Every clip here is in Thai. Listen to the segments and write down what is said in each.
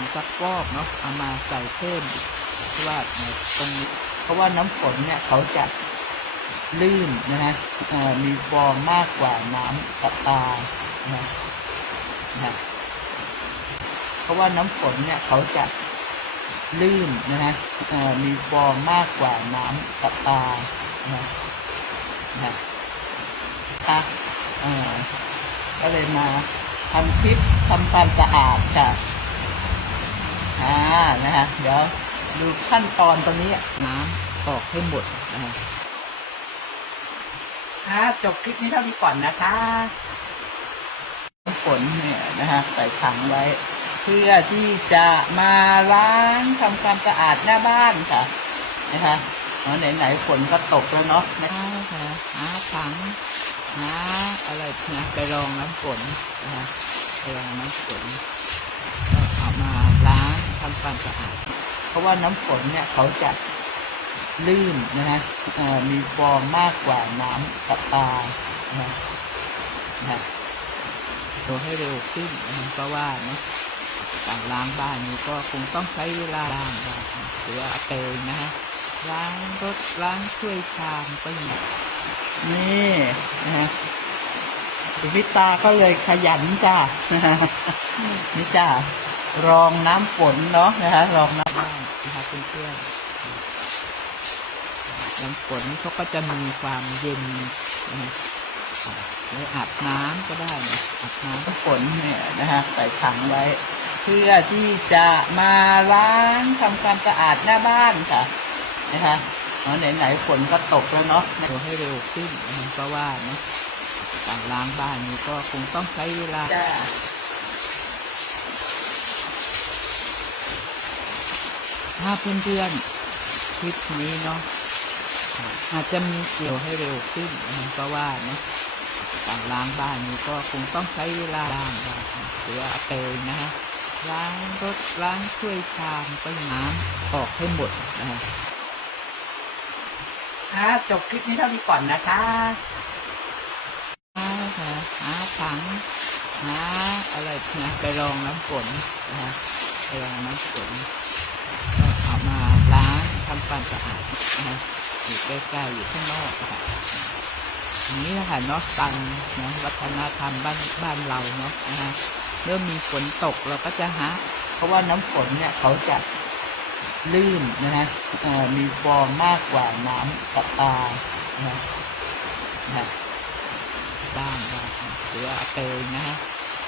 งซักฟอกเนาะเอามาใส่เพิ่มว่าตรงนี้เพราะว่าน้ำฝนเนี่ยเขาจะลื่นนะฮะมีฟองมากกว่าน้ำประปานะนะเพราะว่าน้ำฝนเนี่ยเขาจะลื่นนะฮะมีฟองมากกว่าน้ำประปานะนะคะก็เลยมาทำคลิปทำความสะอาดค่ะ อ่านะฮะเดี๋ยวดูขั้นตอนตรงนี้น้ำออกให้หมดนะฮะค่ะจบคลิปนี้เท่านี้ก่อนนะคะฝนเนี่ยนะฮะใส่ถังไว้ เพื่อที่จะมาล้างทำความสะอาดหน้าบ้านค่ะนะคะเพราะไหนๆฝนก็ตกแล้วเนาะนะคะหาถังหาอะไรนะไปรองน้ำฝนนะคะไปรองน้ำฝนก็เอามาล้าง ทำความสะอาด เพราะว่าน้ำฝนเนี่ยเขาจะลื่นนะฮะมีฟองมากกว่าน้ำประปานะนะตัวให้เร็วขึ้นนะเพราะว่านะการล้างบ้านนี้ก็คงต้องใช้เวลาล้างบ้างหรือว่าเอาไปนะฮะล้างรถล้างถ้วยชามก็ยังนี่นะฮะคุณพิตาก็เลยขยันจ้านี่จ้า รองน้ำฝนเนาะนะคะ รองน้ำบ้านนะคะเพื่อนๆน้ำฝนเขาก็จะมีความเย็นนะแล้วอาบน้ำก็ได้นะอาบน้ำฝนเนี่ยนะฮะใส่ถังไว้ เพื่อที่จะมาล้างทำความสะอาดหน้าบ้านค่ะนะคะเพราะไหนๆฝนก็ตกแล้วเนาะตัวให้เร็วขึ้นเพราะว่าเนาะการล้างบ้านนี้ก็คงต้องใช้เวลา ถ้าเพื่อนๆคลิปนี้เนาะอาจจะมีเกี่ยวให้เร็วขึ้นนะเพราะว่าเนาะการล้างบ้านนี้ก็คงต้องใช้เวลาล้างบ้างหรือว่าเอาไปนะฮะล้างรถล้างถ้วยชามก็ยังน้ำออกให้หมดนะฮะค่ะจบคลิปนี้เท่านี้ก่อนนะคะค่ะหาถังหาอะไรนะไปรองน้ำฝนนะคะไปรองน้ำฝนก็เอามา ล้างทำความสะอาดนะฮะอยู่ใกล้ๆอยู่ข้างนอกค่ะอันนี้นะคะเนาะตันนะวัฒนธรรมบ้านบ้านเราเนาะนะฮะเริ่มมีฝนตกเราก็จะหาเพราะว่าน้ำฝนเนี่ยเขาจะลื่นนะฮะมีฟองมากกว่าน้ำประปานะนะบ้างบ้างหรือว่าเอาไปนะฮะ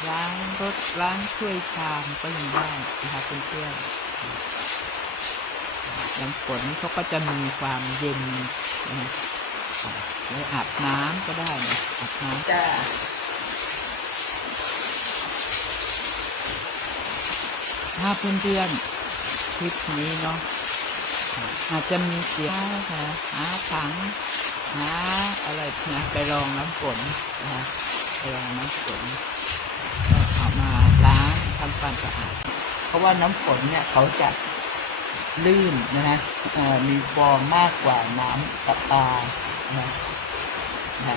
ล้างรถล้างถ้วยชามก็ยังได้นะคะเพื่อนๆ น้ำฝนเขาก็จะมีความเย็นนะฮะแล้อาบน้ำก็ได้นะอาบน้ำจ้าถ้าเพื่อนๆคลิปนี้เนาะอาจจะมีเสียงค่ะหาถังหาอะไรนะไปรองน้ำฝนนะคะไปรองน้ำฝนเอามาล้างทำความสะอาด เพราะว่าน้ำฝนเนี่ยเขาจะ ลื่นนะฮะเอ่อมีฟองมากกว่าน้ำประปานะนะ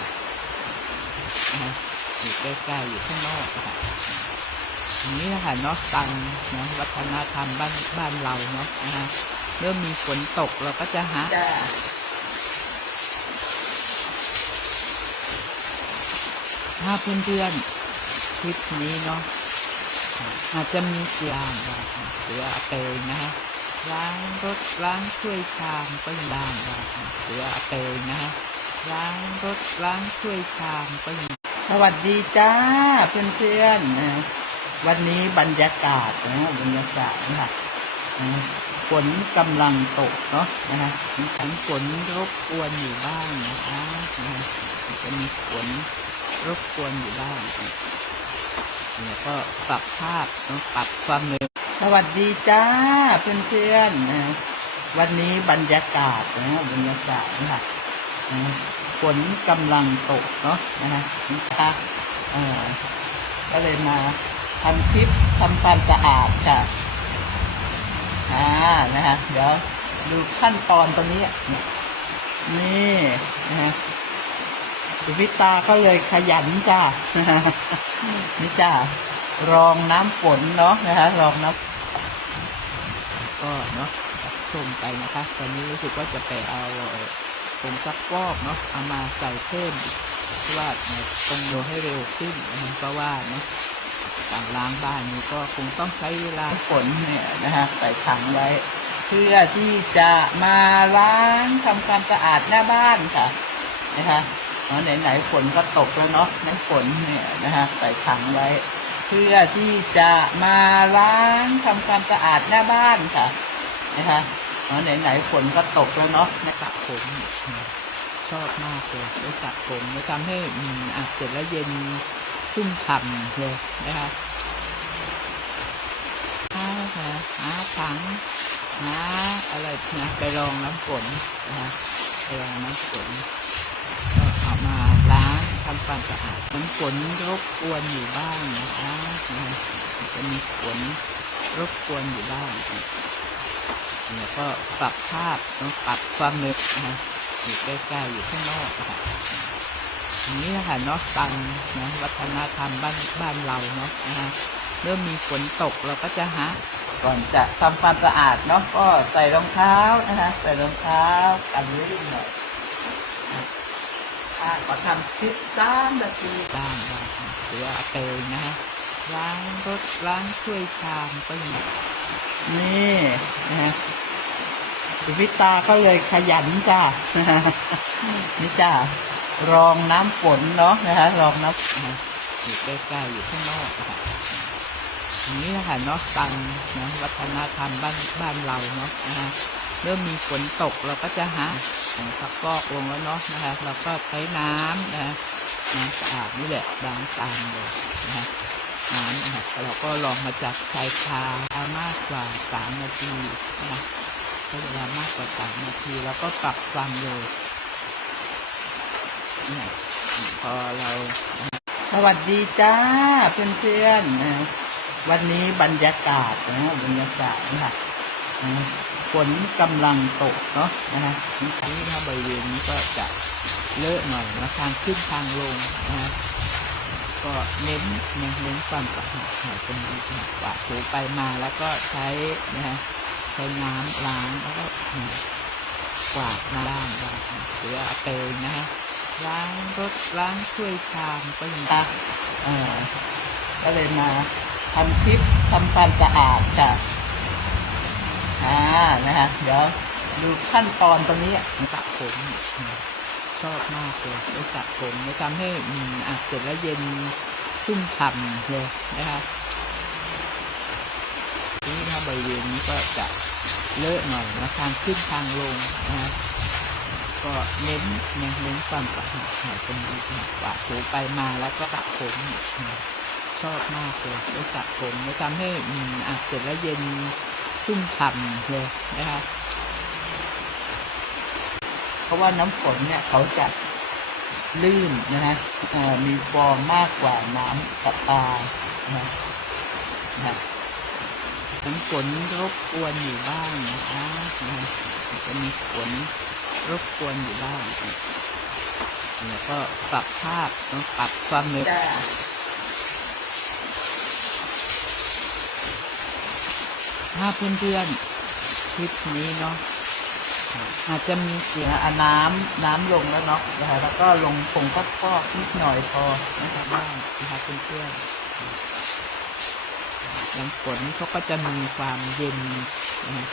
นะอยู่ใกล้ๆอยู่ข้างนอกค่ะอันนี้นะคะเนาะตันนะวัฒนธรรมบ้านบ้านเราเนาะนะฮะเริ่มมีฝนตกเราก็จะหาถ้าเพื่อนๆคลิปนี้เนาะอาจจะมีเสียงบ้างหรือว่าเอาไปนะฮะ ล้างรถล้างถ้วยชามก็ยังได้บ้างหรือว่าเอาไปนะฮะล้างรถล้างถ้วยชามก็ยังสวัสดีจ้าเพื่อนๆนะวันนี้บรรยากาศนะบรรยากาศนะนะฝนกำลังตกเนาะนะฮะมีฝนรบกวนอยู่บ้างนะคะนะฮะจะมีฝนรบกวนอยู่บ้างแล้วก็ปรับภาพเนาะปรับความเร็ว สวัสดีจ้าเพื่อนๆนะวันนี้บรรยากาศนะบรรยากาศนะนะฝนกำลังตกเนาะนะฮะนะคะเออก็เลยมาทำคลิปทำความสะอาดค่ะอ่านะฮะเดี๋ยวดูขั้นตอนตรงนี้ นี่นะวิตาก็เลยขยันจ้านี่จ้ารองน้ำฝนเนาะนะคะรองน้ำ ก็เนาะรับชมไปนะคะ ตอนนี้รู้สึกว่าจะไปเอาผงซักฟอกเนาะเอามาใส่เพิ่มอีกเพราะว่าเอ่อตรงโดให้เร็วขึ้นนะเพราะว่าเนาะการล้างบ้านนี้ก็คงต้องใช้เวลาฝนเนี่ยนะฮะใส่ถังไว้ เพื่อที่จะมาล้างทำความสะอาดหน้าบ้านค่ะนะคะเนาะไหนๆฝนก็ตกแล้วเนาะในฝนเนี่ยนะฮะใส่ถังไว้ เพื่อที่จะมาล้างทำความสะอาดหน้าบ้านค่ะนะคะเนาะไหนๆฝนก็ตกแล้วเนาะในสระผมชอบมากเลยไปสระผมแล้วทำให้อืมอาบเสร็จแล้วเย็นชุ่มฉ่ำเลยนะคะหาหาหาถังหาอะไรนะไปรองน้ำฝนนะคะไปรองน้ำฝน ล้างทำความสะอาดน้ำฝนรบกวนอยู่บ้างนะคะนะจะมีฝนรบกวนอยู่บ้างแล้วก็ปรับภาพเนอะปรับความเร็วนะคะอยู่ใกล้ๆอยู่ข้างนอกนะคะนนี้นะคะเนาะตันนะวัฒนธรรมบ้านบ้านเราเนาะนะคะเริ่มมีฝนตกเราก็จะหาก่อนจะทำความสะอาดเนาะก็ใส่รองเท้านะคะใส่รองเท้ากันลื่นหน่อย อ่าขอทำคลิปสามนาทีบ้างบ้างหรือว่าเอาไปนะฮะล้างรถล้างถ้วยชามก็ยังนี่นะฮะชุวิตาก็เลยขยันจ้านี่จ้ารองน้ำฝนเนาะนะคะรองน้ำนะฮะอยู่ใกล้ๆอยู่ข้างนอกนะคะอันนี้นะคะเนาะตันนะวัฒนธรรมบ้านบ้านเราเนาะนะฮะ เริ่มมีฝนตกเราก็จะหาของซักอกลงแล้วเนาะนะคะเราก็ใช้น้ำนะน้ำสะอาดนี่แหละล้างตามเลยนะน้ำนะคะเราก็ลองมาจากชายคามากกว่าสามนาทีนะคะใช้เวลามากกว่าสามนาทีแล้วก็ปรับความเร็วเนี่ยพอเราสวัสดีจ้าเพื่อนๆนะวันนี้บรรยากาศนะบรรยากาศนะคะนะ ฝนกำลังตกเนาะนะฮะนี่ถ้าบริเวณนี้ก็จะเลอะหน่อยนะทางขึ้นทางลงนะฮะก็เน้นเน้นเน้นความสะอาดหน่อยเป็นดีมากว่าถูไปมาแล้วก็ใช้นะฮะใช้น้ำล้างแล้วก็กวาดน้ำบ้างหรือว่าเอาไปนะฮะล้างรถล้างถ้วยชามก็ยังได้เออก็เลยมาทำคลิปทำความสะอาดค่ะ อ่านะคะเดี๋ยวดูขั้นตอนตรงนี้สระผมชอบมากเลยไปสระผมจะทำให้อืมอาบเสร็จแล้วเย็นชุ่มฉ่ำเลยนะคะนี่ถ้าบริเวณนี้ก็จะเลอะหน่อยนะทางขึ้นทางลงนะก็เน้นเน้นเน้นความสะอาดหน่อยเป็นดีมากกว่าถูไปมาแล้วก็สระผมชอบมากเลยไปสระผมจะทำให้อืมอาบเสร็จแล้วเย็น ชุ่มฉ่ำเลยนะคะเพราะว่าน้ำฝนเนี่ยเขาจะลื่นนะฮะมีฟองมากกว่าน้ำประปานะนะน้ำฝนรบกวนอยู่บ้างนะคะนะจะมีฝนรบกวนอยู่บ้างแล้วก็ปรับภาพปรับความเร็ว ถ้าเพื่อนๆคลิปนี้เนาะอาจจะมีเสียงอน้ำน้ำลงแล้วเนาะนะคะแล้วก็ลงผงก็ก็นิดหน่อยพอนะคะบ้างนะคะเพื่อนๆน้ำฝนเขาก็จะมีความเย็นนะ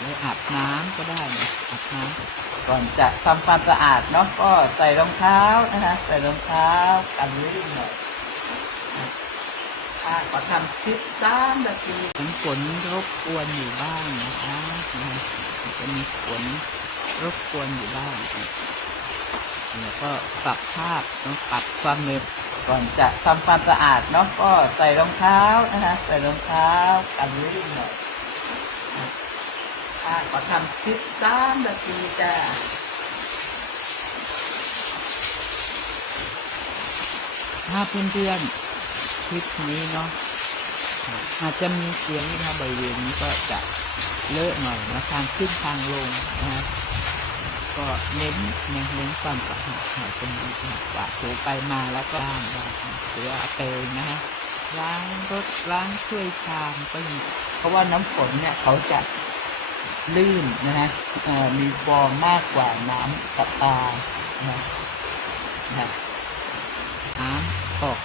แล้วอาบน้ำก็ได้นะอาบน้ำก่อนจะทำความสะอาดเนาะก็ใส่รองเท้านะคะใส่รองเท้ากันลื่นหน่อย ค่ะขอทำคลิปสามนาทีฝนรบกวนอยู่บ้างนะคะนะจะมีฝนรบกวนอยู่บ้างแล้วก็ปรับภาพต้องปรับความเร็วก่อนจะทำความสะอาดเนาะก็ใส่รองเท้านะคะใส่รองเท้ากันลื่นหน่อยค่ะขอทำคลิปสามนาทีจ้าถ้าเพื่อนๆค ลิปนี้เนาะอาจจะมีเสียงถ้าบริเวณนี้ก็จะเลอะหน่อยนะทางขึ้นทางลงนะก็เน้นเน้นเน้นความสะอาดหน่อยเป็นดีมากกว่าถูไปมาแล้วก็ล้างบ้างหรือว่าเอาไปนะฮะล้างรถล้างถ้วยชามก็ยังเพราะว่าน้ำฝนเนี่ยเขาจะลื่นนะฮะมีฟองมากกว่าน้ำประปานะนะน้ำออก